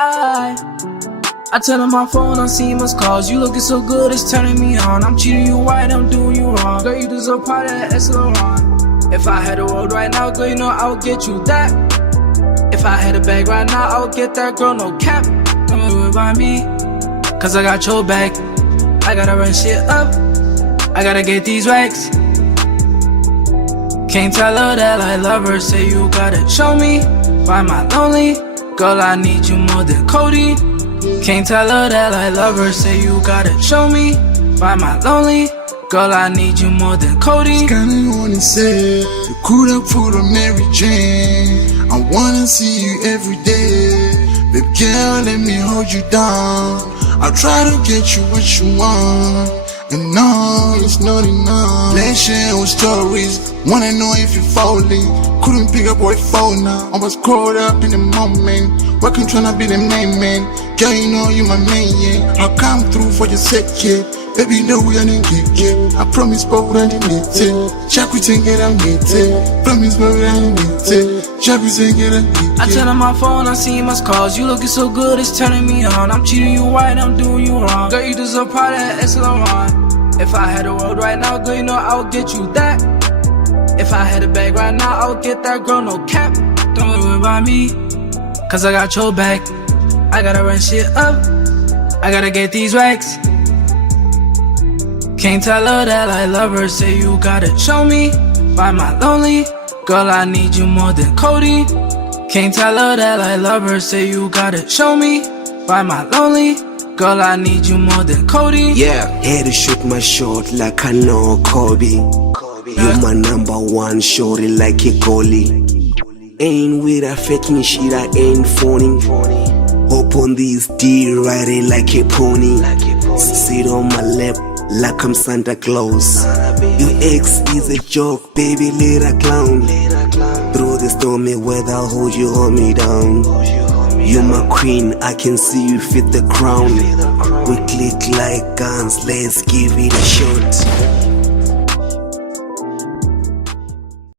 I turn on my phone, I'm seeing missed calls. You looking so good, it's turning me on. I'm treating you right, I'm doing you wrong. Girl, you deserve part of that Saint Laurent. If I had a world right now, girl, you know I would get you that. If I had a bag right now, I would get that girl, no cap. Don't worry about me, cause I got your back. I gotta run shit up, I gotta get these racks. Can't tell her that I love her, say you gotta show me. Why am I lonely? Girl, I need you more than Cody. Can't tell her that I love her, say you gotta show me. Why am I lonely? Girl, I need you more than Cody. Kinda wanna say, you could have put on Mary Jane. I wanna see you every day. Baby girl, let me hold you down. I'll try to get you what you want. And no, it's not enough. Let's share our stories. Wanna know if you're falling. Couldn't pick up my phone now. I was caught up in the moment. Working tryna be the main man. Girl, you know you my main, yeah. I'll come through for your sake, yeah. Baby, know we are in it. I promise, but we don't need it. Check we take it, I need it. Promise, but we don't need it. Check we take it, I need it. I turn on my phone, I see missed calls. You looking so good, it's turning me on. I'm treating you right, I'm doing you wrong. Girl, you deserve part of that Saint Laurent. If I had a world right now, girl, you know I would get you that. If I had a bag right now, I would get that girl, no cap. Don't worry about me, cause I got your back. I gotta run shit up, I gotta get these racks. Can't tell her that I love her, say you gotta show me. Why am I lonely? Girl, I need you more than Cody. Can't tell her that I love her, say you gotta show me. Why am I lonely? Girl, I need you more than Cody. Yeah, had to shoot my shot like I know Kobe. You're my number one shorty like a goalie. Ain't with a faking shit, I ain't phoning. Hop on this D, ride it like a pony. Sit on my lap like I'm Santa Claus. Your ex is a joke, baby, little clown. Through the stormy weather, hold you, hold me down. You're my queen, I can see you fit the crown. We click like guns, let's give it a shot.